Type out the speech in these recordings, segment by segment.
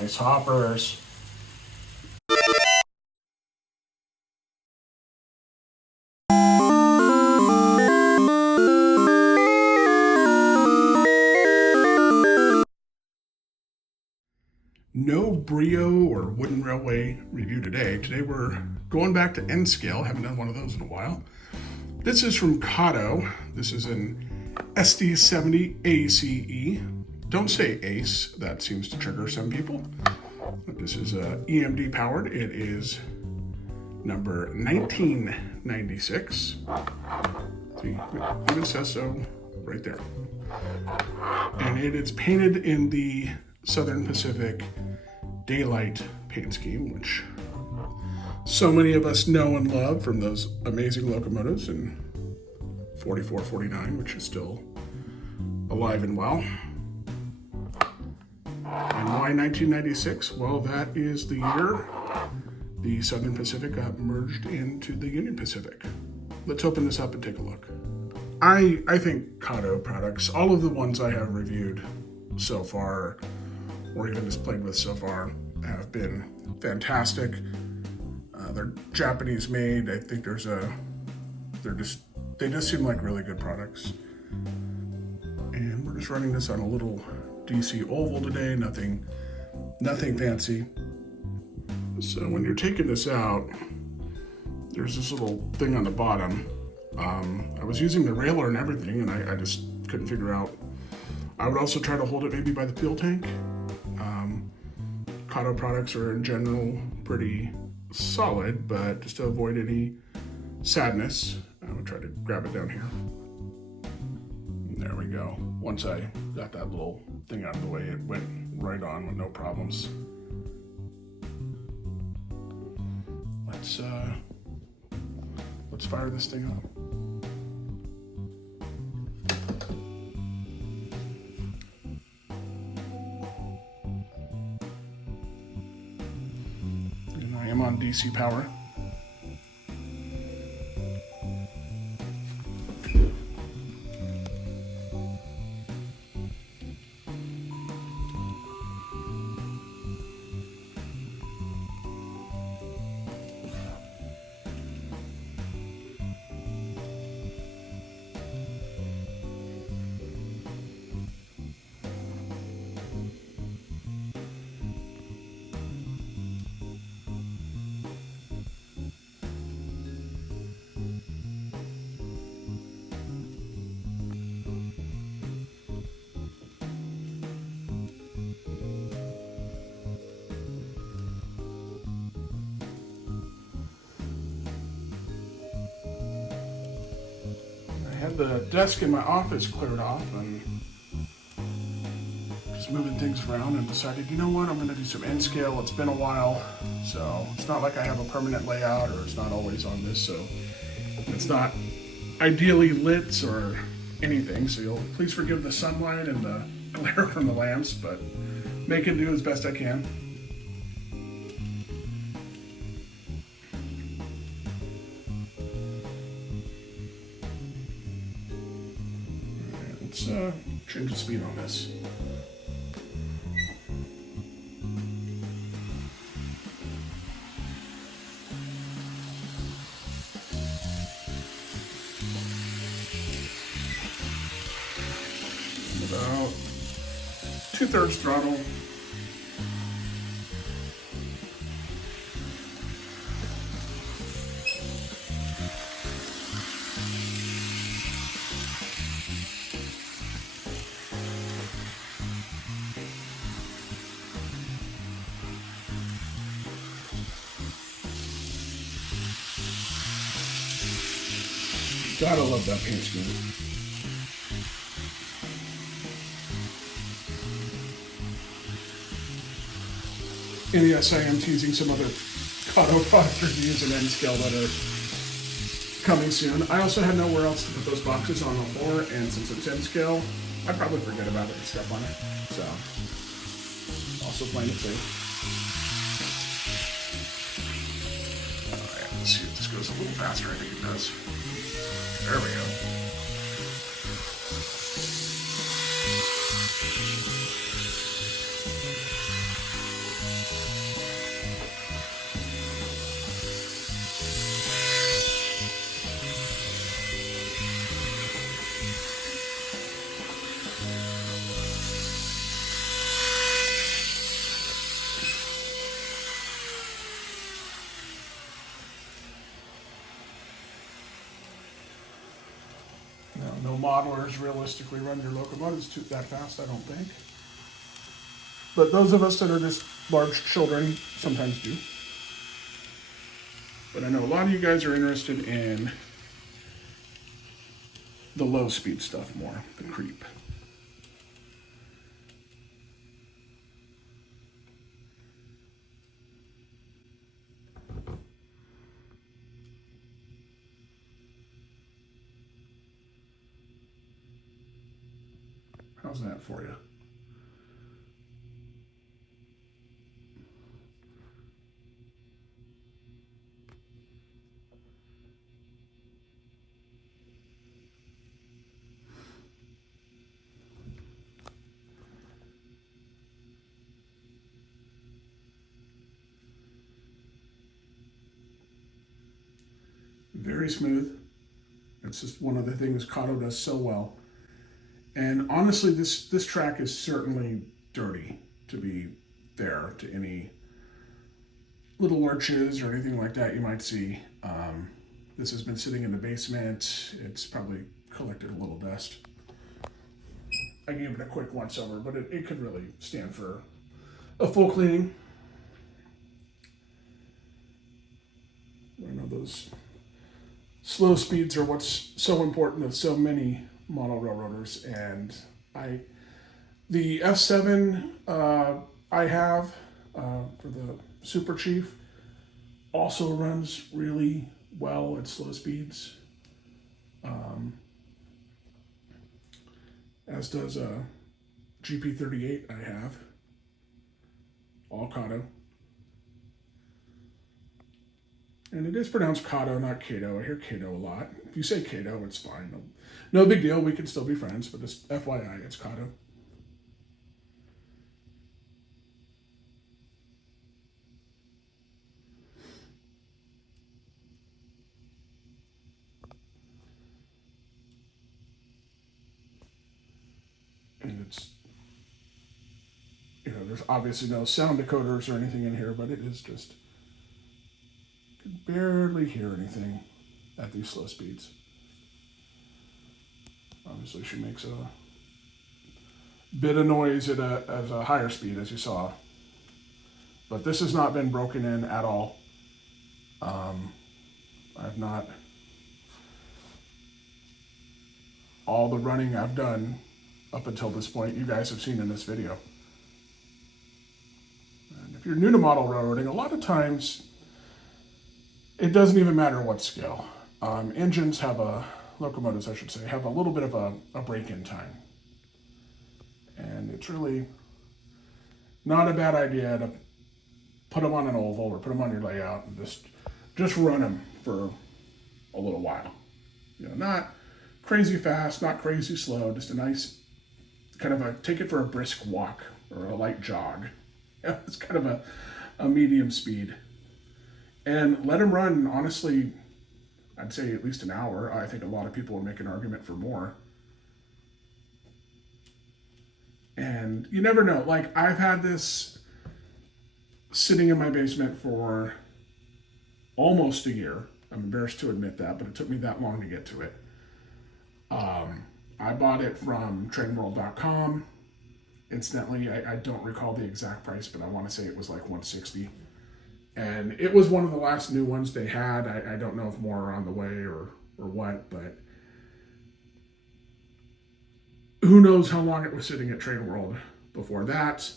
Nice hoppers. No Brio or wooden railway review today. Today we're going back to N scale. Haven't done one of those in a while. This is from Kato. This is an SD70ACe. Don't say ACE, that seems to trigger some people. But this is EMD powered. It is number 1996. See, it even says so right there. And it is painted in the Southern Pacific daylight paint scheme, which so many of us know and love from those amazing locomotives in 4449, which is still alive and well. And why 1996? Well, that is the year the Southern Pacific got merged into the Union Pacific. Let's open this up and take a look. I think Kato products, all of the ones I have reviewed so far, or even just played with so far, have been fantastic. They're Japanese made. I think they just seem like really good products. And we're just running this on a little DC oval today, nothing fancy. So when you're taking this out, there's this little thing on the bottom. I was using the railer and everything, and I just couldn't figure out. I would also try to hold it maybe by the fuel tank. Kato products are in general pretty solid, but just to avoid any sadness, I would try to grab it down here. There we go. Once I got that little thing out of the way, it went right on with no problems. Let's fire this thing up. And I am on DC power. I had the desk in my office cleared off and just moving things around, and decided, you know what, I'm gonna do some N scale. It's been a while, so it's not like I have a permanent layout, or it's not always on this, so it's not ideally lit or anything, so you'll please forgive the sunlight and the glare from the lamps, but make it do as best I can. Let's change the speed on this. About 2/3 throttle. Gotta love that paint scheme. And yes, I am teasing some other Kato product reviews and N scale that are coming soon. I also had nowhere else to put those boxes on the floor, and since it's N scale, I'd probably forget about it and step on it. So, also playing it safe. Alright, let's see if this goes a little faster. I think it does. There we go. No modelers realistically run their locomotives that fast, I don't think. But those of us that are just large children sometimes do. But I know a lot of you guys are interested in the low speed stuff more, the creep. How's that for you? Very smooth. It's just one of the things Kato does so well. And honestly, this track is certainly dirty, to be fair to any little lurches or anything like that you might see. This has been sitting in the basement. It's probably collected a little dust. I gave it a quick once over, but it could really stand for a full cleaning. I know those slow speeds are what's so important to so many model railroaders, and the F7 I have for the Super Chief also runs really well at slow speeds, as does a GP38 I have, all Kato. And it is pronounced Kato, not Kato. I hear Kato a lot. If you say Kato, it's fine. No big deal. We can still be friends, but just FYI, it's Kato. And it's, there's obviously no sound decoders or anything in here, but it is just, you can barely hear anything at these slow speeds. Obviously, she makes a bit of noise at a higher speed, as you saw. But this has not been broken in at all. I've not, all the running I've done up until this point, you guys have seen in this video. And if you're new to model railroading, a lot of times it doesn't even matter what scale. Engines have locomotives, I should say, have a little bit of a break-in time. And it's really not a bad idea to put them on an oval or put them on your layout and just run them for a little while. Not crazy fast, not crazy slow, just a nice kind of take it for a brisk walk or a light jog. It's kind of a medium speed. And let them run, honestly, I'd say at least an hour. I think a lot of people would make an argument for more. And you never know. Like, I've had this sitting in my basement for almost a year. I'm embarrassed to admit that, but it took me that long to get to it. I bought it from trainworld.com. Incidentally, I don't recall the exact price, but I want to say it was like $160. And it was one of the last new ones they had. I don't know if more are on the way or what, but who knows how long it was sitting at Train World before that.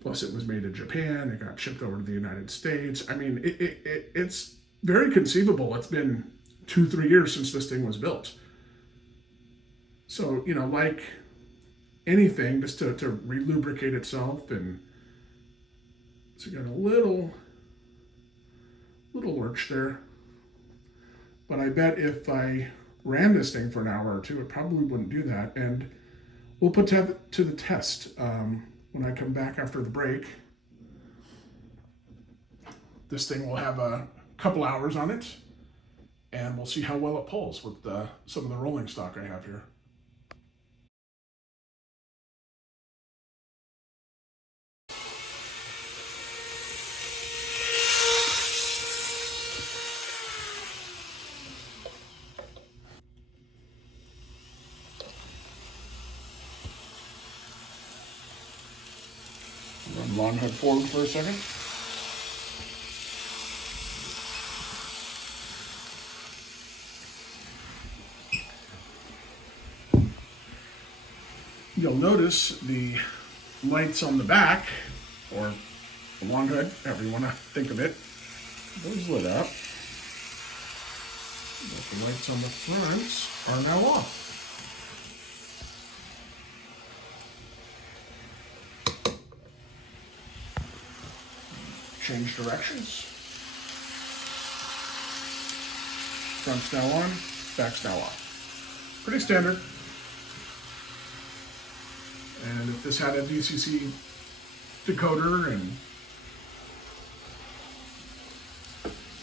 Plus, it was made in Japan. It got shipped over to the United States. I mean, it's very conceivable. It's been 2-3 years since this thing was built. So, like anything, just to relubricate itself. And so you got a little lurch there. But I bet if I ran this thing for an hour or two, it probably wouldn't do that. And we'll put that to the test when I come back after the break. This thing will have a couple hours on it, and we'll see how well it pulls with some of the rolling stock I have here. long hood forward for a second. You'll notice the lights on the back, or the long hood, however you want to think of it, those lit up. But the lights on the front are now off. Change directions. Front's now on, back's now off. Pretty standard. And if this had a DCC decoder, and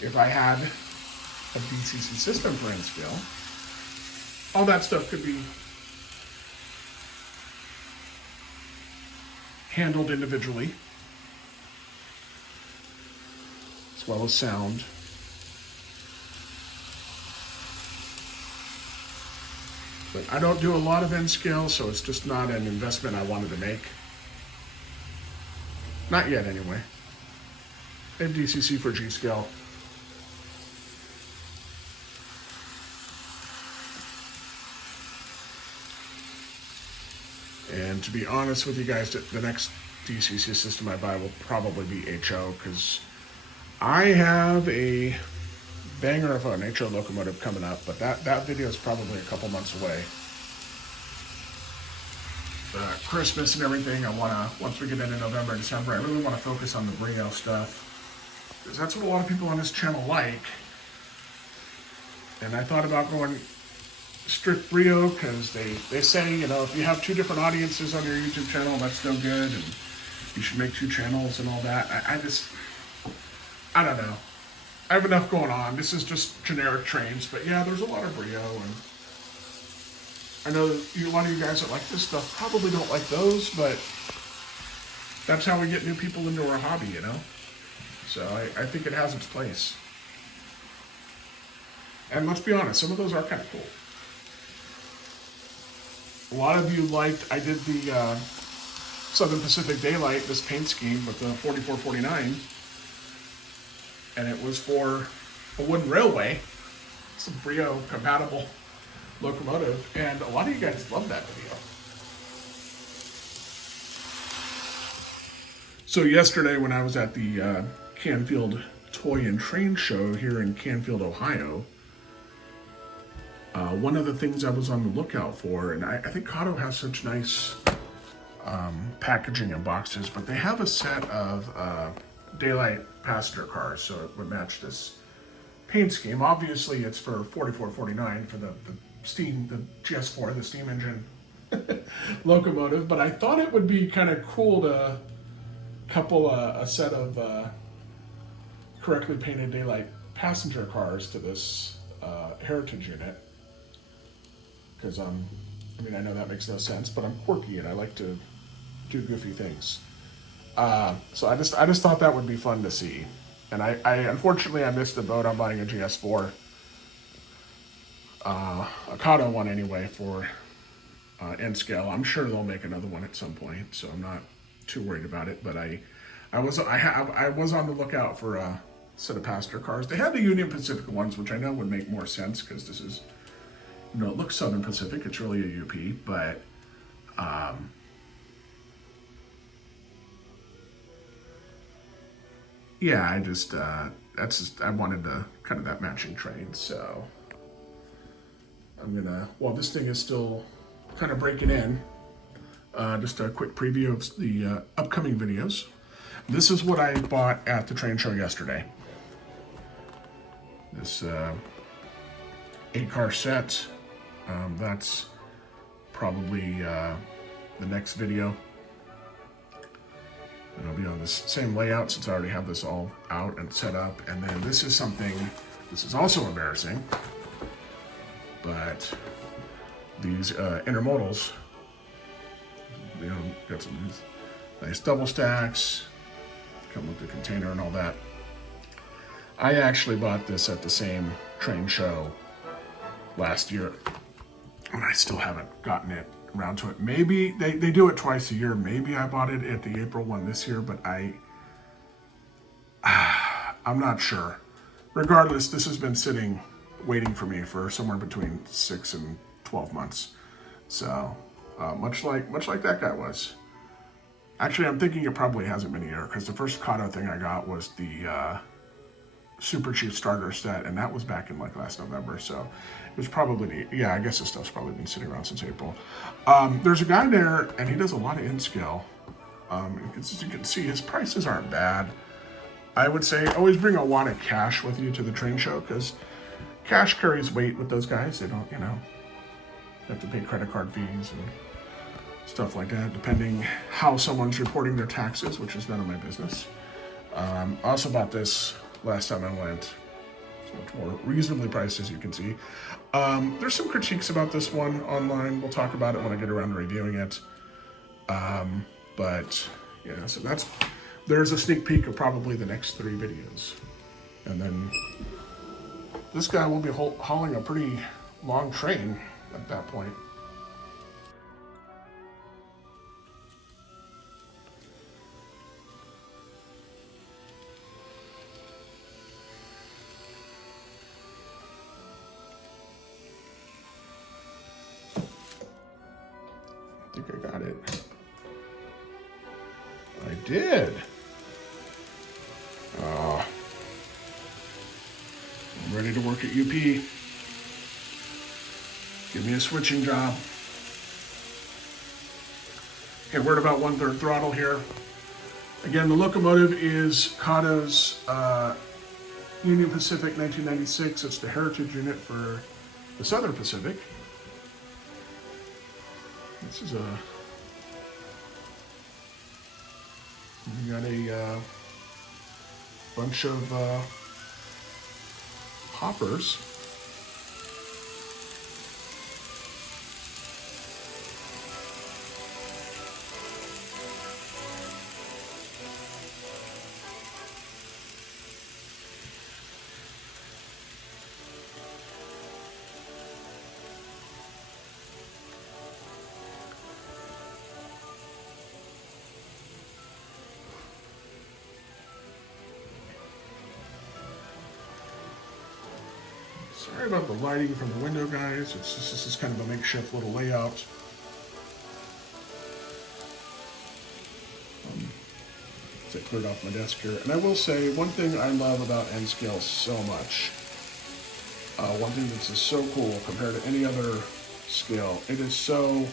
if I had a DCC system for N-scale, all that stuff could be handled individually, as well as sound. But I don't do a lot of N-scale, so it's just not an investment I wanted to make. Not yet, anyway. I have DCC for G-scale. And to be honest with you guys, the next DCC system I buy will probably be HO, because I have a banger of an HO locomotive coming up, but that video is probably a couple months away. Christmas and everything, once we get into November, December, I really want to focus on the Brio stuff, because that's what a lot of people on this channel like. And I thought about going strict Brio, because they say, you know, if you have two different audiences on your YouTube channel, that's no good, and you should make two channels and all that. I don't know. I have enough going on. This is just generic trains, but yeah, there's a lot of Brio, and I know a lot of you guys that like this stuff probably don't like those, but that's how we get new people into our hobby, you know? So I think it has its place. And let's be honest, some of those are kind of cool. A lot of you liked, I did the Southern Pacific Daylight, this paint scheme with the 4449, and it was for a wooden railway. It's a Brio compatible locomotive, and a lot of you guys love that video. So yesterday when I was at the Canfield Toy and Train Show here in Canfield, Ohio, one of the things I was on the lookout for, and I think Kato has such nice packaging and boxes, but they have a set of daylight passenger cars, so it would match this paint scheme. Obviously it's for 4449 for the steam, the GS4, the steam engine locomotive, but I thought it would be kind of cool to couple a set of correctly painted daylight passenger cars to this heritage unit, because I mean, I know that makes no sense, but I'm quirky and I like to do goofy things. So I just thought that would be fun to see. And I unfortunately I missed the boat on buying a GS4, a Kato one anyway, for N-scale. I'm sure they'll make another one at some point, so I'm not too worried about it. But I was on the lookout for a set of passenger cars. They had the Union Pacific ones, which I know would make more sense because this is, you know, it looks Southern Pacific. It's really a UP, but yeah, I wanted to kind of that matching train, so I'm gonna, while this thing is still kind of breaking in, just a quick preview of the upcoming videos. This is what I bought at the train show yesterday. This 8-car set, that's probably the next video. It'll be on the same layout since I already have this all out and set up. And then this is something, this is also embarrassing, but these intermodals, you know, got some nice double stacks, come with the container and all that. I actually bought this at the same train show last year, and I still haven't gotten it around to it. Maybe they do it twice a year. Maybe I bought it at the April one this year, but I'm not sure. Regardless, this has been sitting, waiting for me for somewhere between 6 and 12 months. So much like that guy was. Actually, I'm thinking it probably hasn't been a year because the first Kato thing I got was the super cheap starter set, and that was back in like last November. So it was probably, yeah, I guess this stuff's probably been sitting around since April. There's a guy there, and he does a lot of in-scale. As you can see, his prices aren't bad. I would say always bring a wad of cash with you to the train show because cash carries weight with those guys. They don't, you know, have to pay credit card fees and stuff like that, depending how someone's reporting their taxes, which is none of my business. I also bought this last time I went. It's much more reasonably priced, as you can see. There's some critiques about this one online. We'll talk about it when I get around to reviewing it. But yeah, so there's a sneak peek of probably the next 3 videos. And then this guy will be hauling a pretty long train at that point. I think I got it. I did. I'm ready to work at UP. Give me a switching job. Okay, we're at about 1/3 throttle here. Again, the locomotive is Kato's Union Pacific 1996. It's the heritage unit for the Southern Pacific. This is we got a bunch of hoppers. Sorry about the lighting from the window, guys. This is kind of a makeshift little layout. So I cleared off my desk here. And I will say, one thing I love about N-Scale so much, one thing that's just so cool compared to any other scale, it is so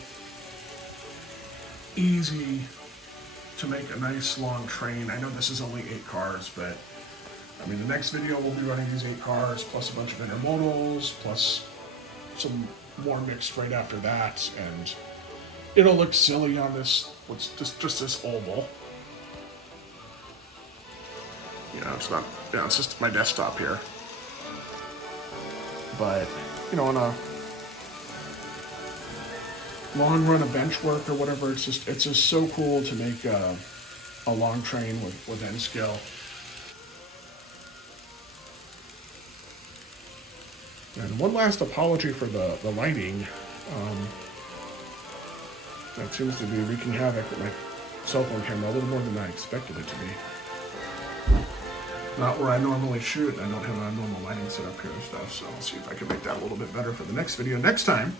easy to make a nice long train. I know this is only 8 cars, but I mean, the next video we'll be running these 8 cars, plus a bunch of intermodals, plus some more mixed right after that, and it'll look silly on this, what's just this oval. You know, it's not, yeah, it's just my desktop here. But, you know, on a long run of bench work or whatever, it's just so cool to make a long train with N-Scale. And one last apology for the lighting. That seems to be wreaking havoc with my cell phone camera a little more than I expected it to be. Not where I normally shoot. I don't have a normal lighting set up here and stuff, so I'll see if I can make that a little bit better for the next video next time.